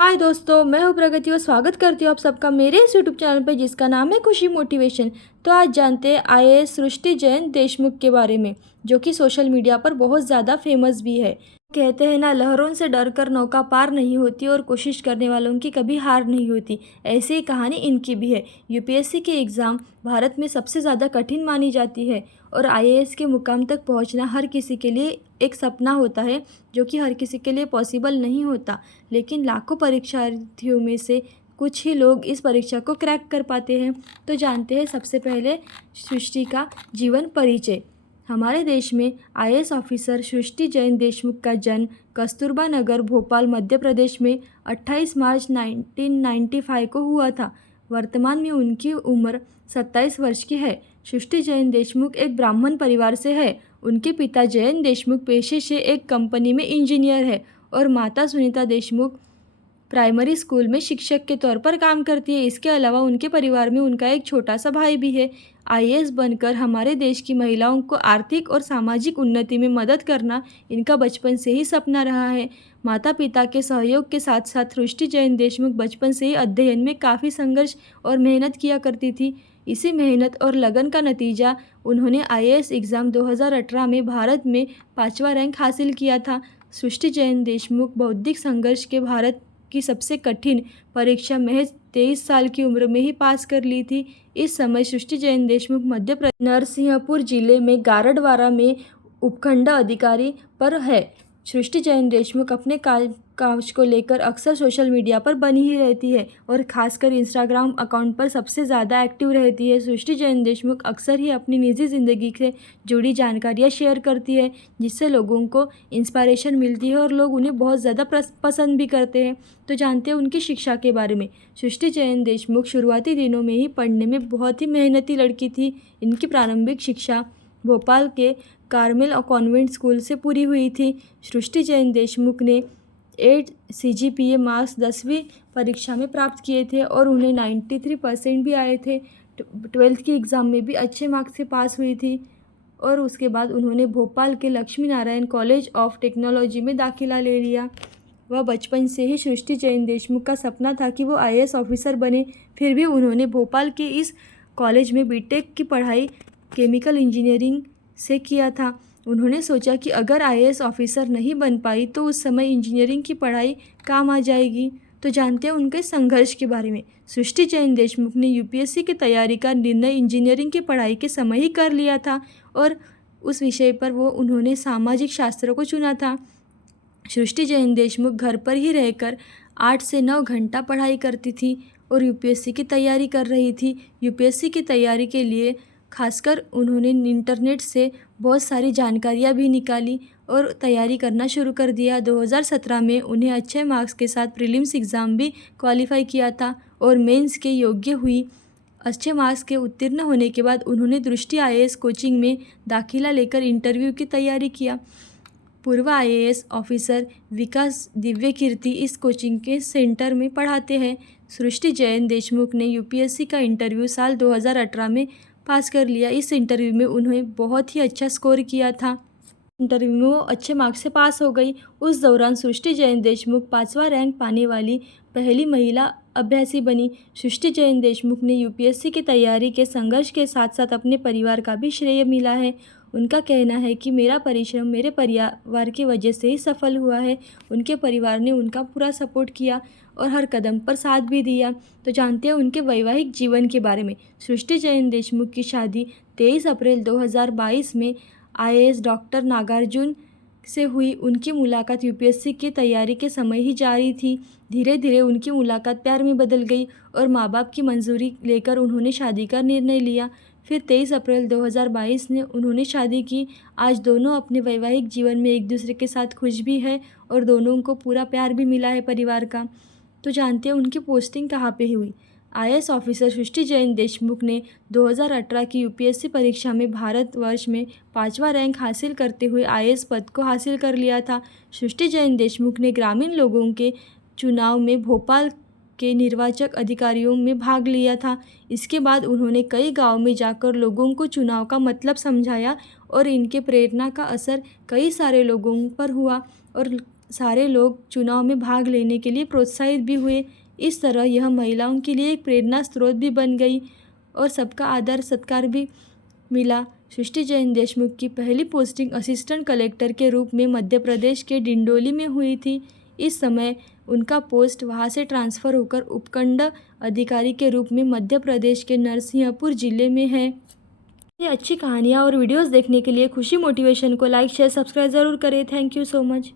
हाय दोस्तों, मैं हूँ प्रगति और स्वागत करती हूँ आप सबका मेरे इस यूट्यूब चैनल पे जिसका नाम है खुशी मोटिवेशन। तो आज जानते हैं आईएएस सृष्टि जैन देशमुख के बारे में, जो कि सोशल मीडिया पर बहुत ज़्यादा फेमस भी है। कहते हैं ना, लहरों से डरकर नौका पार नहीं होती और कोशिश करने वालों की कभी हार नहीं होती। ऐसी ही कहानी इनकी भी है। यूपीएससी की एग्ज़ाम भारत में सबसे ज़्यादा कठिन मानी जाती है और आईएएस के मुकाम तक पहुंचना हर किसी के लिए एक सपना होता है, जो कि हर किसी के लिए पॉसिबल नहीं होता। लेकिन लाखों परीक्षार्थियों में से कुछ ही लोग इस परीक्षा को क्रैक कर पाते हैं। तो जानते हैं सबसे पहले सृष्टि का जीवन परिचय। हमारे देश में आईएएस ऑफिसर सृष्टि जैन देशमुख का जन्म कस्तूरबा नगर, भोपाल, मध्य प्रदेश में 28 मार्च 1995 को हुआ था। वर्तमान में उनकी उम्र 27 वर्ष की है। सृष्टि जैन देशमुख एक ब्राह्मण परिवार से है। उनके पिता जैन देशमुख पेशे से एक कंपनी में इंजीनियर है और माता सुनीता देशमुख प्राइमरी स्कूल में शिक्षक के तौर पर काम करती है। इसके अलावा उनके परिवार में उनका एक छोटा सा भाई भी है। आईएएस बनकर हमारे देश की महिलाओं को आर्थिक और सामाजिक उन्नति में मदद करना इनका बचपन से ही सपना रहा है। माता पिता के सहयोग के साथ साथ सृष्टि जैन देशमुख बचपन से ही अध्ययन में काफ़ी संघर्ष और मेहनत किया करती थी। इसी मेहनत और लगन का नतीजा उन्होंने आईएएस एग्ज़ाम 2018 में भारत में 5वां रैंक हासिल किया था। सृष्टि जैन देशमुख बौद्धिक संघर्ष के भारत की सबसे कठिन परीक्षा महज 23 साल की उम्र में ही पास कर ली थी। इस समय सृष्टि जैन देशमुख मध्य प्रदेश नरसिंहपुर जिले में गारडवारा में उपखंड अधिकारी पर है। सृष्टि जैन देशमुख अपने काज को लेकर अक्सर सोशल मीडिया पर बनी ही रहती है और खासकर इंस्टाग्राम अकाउंट पर सबसे ज़्यादा एक्टिव रहती है। सृष्टि जैन देशमुख अक्सर ही अपनी निजी ज़िंदगी से जुड़ी जानकारियाँ शेयर करती है, जिससे लोगों को इंस्पायरेशन मिलती है और लोग उन्हें बहुत ज़्यादा पसंद भी करते हैं। तो जानते हैं उनकी शिक्षा के बारे में। सृष्टि जैन देशमुख शुरुआती दिनों में ही पढ़ने में बहुत ही मेहनती लड़की थी। इनकी प्रारंभिक शिक्षा भोपाल के कार्मेल और कॉन्वेंट स्कूल से पूरी हुई थी। सृष्टि जैन देशमुख ने 8 CGPA मार्क्स 10वीं परीक्षा में प्राप्त किए थे और उन्हें 93% भी आए थे। 12th की एग्ज़ाम में भी अच्छे मार्क्स से पास हुई थी और उसके बाद उन्होंने भोपाल के Lakshmi Narayan college of technology में दाखिला ले लिया। वह बचपन से ही सृष्टि जैन देशमुख का सपना था कि वो आईएएस ऑफिसर बने। फिर भी उन्होंने भोपाल के इस कॉलेज में बीटेक की पढ़ाई केमिकल इंजीनियरिंग से किया था। उन्होंने सोचा कि अगर आईएएस ऑफिसर नहीं बन पाई तो उस समय इंजीनियरिंग की पढ़ाई काम आ जाएगी। तो जानते हैं उनके संघर्ष के बारे में। सृष्टि जैन देशमुख ने यूपीएससी की तैयारी का निर्णय इंजीनियरिंग की पढ़ाई के समय ही कर लिया था और उस विषय पर उन्होंने सामाजिक शास्त्रों को चुना था। सृष्टि जैन देशमुख घर पर ही रहकर 8 से 9 घंटा पढ़ाई करती थी और यूपीएससी की तैयारी कर रही थी। यूपीएससी की तैयारी के लिए खासकर उन्होंने इंटरनेट से बहुत सारी जानकारियाँ भी निकाली और तैयारी करना शुरू कर दिया। 2017 में उन्हें अच्छे मार्क्स के साथ प्रीलिम्स एग्ज़ाम भी क्वालिफाई किया था और मेंस के योग्य हुई। अच्छे मार्क्स के उत्तीर्ण होने के बाद उन्होंने दृष्टि आईएएस कोचिंग में दाखिला लेकर इंटरव्यू की तैयारी किया। पूर्व आईएएस ऑफिसर विकास दिव्य कीर्ति इस कोचिंग के सेंटर में पढ़ाते हैं। सृष्टि जैन देशमुख ने यूपीएससी का इंटरव्यू साल 2018 में पास कर लिया। इस इंटरव्यू में उन्होंने बहुत ही अच्छा स्कोर किया था। इंटरव्यू में वो अच्छे मार्क्स से पास हो गई। उस दौरान सृष्टि जैन देशमुख 5वां रैंक पाने वाली पहली महिला अभ्यर्थी बनी। सृष्टि जैन देशमुख ने यूपीएससी की तैयारी के संघर्ष के साथ साथ अपने परिवार का भी श्रेय मिला है। उनका कहना है कि मेरा परिश्रम मेरे परिवार की वजह से ही सफल हुआ है। उनके परिवार ने उनका पूरा सपोर्ट किया और हर कदम पर साथ भी दिया। तो जानते हैं उनके वैवाहिक जीवन के बारे में। सृष्टि जैन देशमुख की शादी 23 अप्रैल 2022 में आईएएस डॉक्टर नागार्जुन से हुई। उनकी मुलाकात यूपीएससी की तैयारी के समय ही जारी थी। धीरे धीरे उनकी मुलाकात प्यार में बदल गई और माँ बाप की मंजूरी लेकर उन्होंने शादी का निर्णय लिया। फिर 23 अप्रैल 2022 में उन्होंने शादी की। आज दोनों अपने वैवाहिक जीवन में एक दूसरे के साथ खुश भी है और दोनों को पूरा प्यार भी मिला है परिवार का। तो जानते हैं उनकी पोस्टिंग कहाँ पे हुई। आईएएस ऑफिसर सृष्टि जैन देशमुख ने 2018 की यूपीएससी परीक्षा में भारतवर्ष में 5वां रैंक हासिल करते हुए आईएएस पद को हासिल कर लिया था। सृष्टि जैन देशमुख ने ग्रामीण लोगों के चुनाव में भोपाल के निर्वाचक अधिकारियों में भाग लिया था। इसके बाद उन्होंने कई गांव में जाकर लोगों को चुनाव का मतलब समझाया और इनके प्रेरणा का असर कई सारे लोगों पर हुआ और सारे लोग चुनाव में भाग लेने के लिए प्रोत्साहित भी हुए। इस तरह यह महिलाओं के लिए एक प्रेरणा स्रोत भी बन गई और सबका आदर सत्कार भी मिला। सृष्टि जैन देशमुख की पहली पोस्टिंग असिस्टेंट कलेक्टर के रूप में मध्य प्रदेश के डिंडोली में हुई थी। इस समय उनका पोस्ट वहां से ट्रांसफ़र होकर उपखंड अधिकारी के रूप में मध्य प्रदेश के नरसिंहपुर जिले में है। ये अच्छी कहानियाँ और वीडियोस देखने के लिए खुशी मोटिवेशन को लाइक शेयर सब्सक्राइब ज़रूर करें। Thank you so much.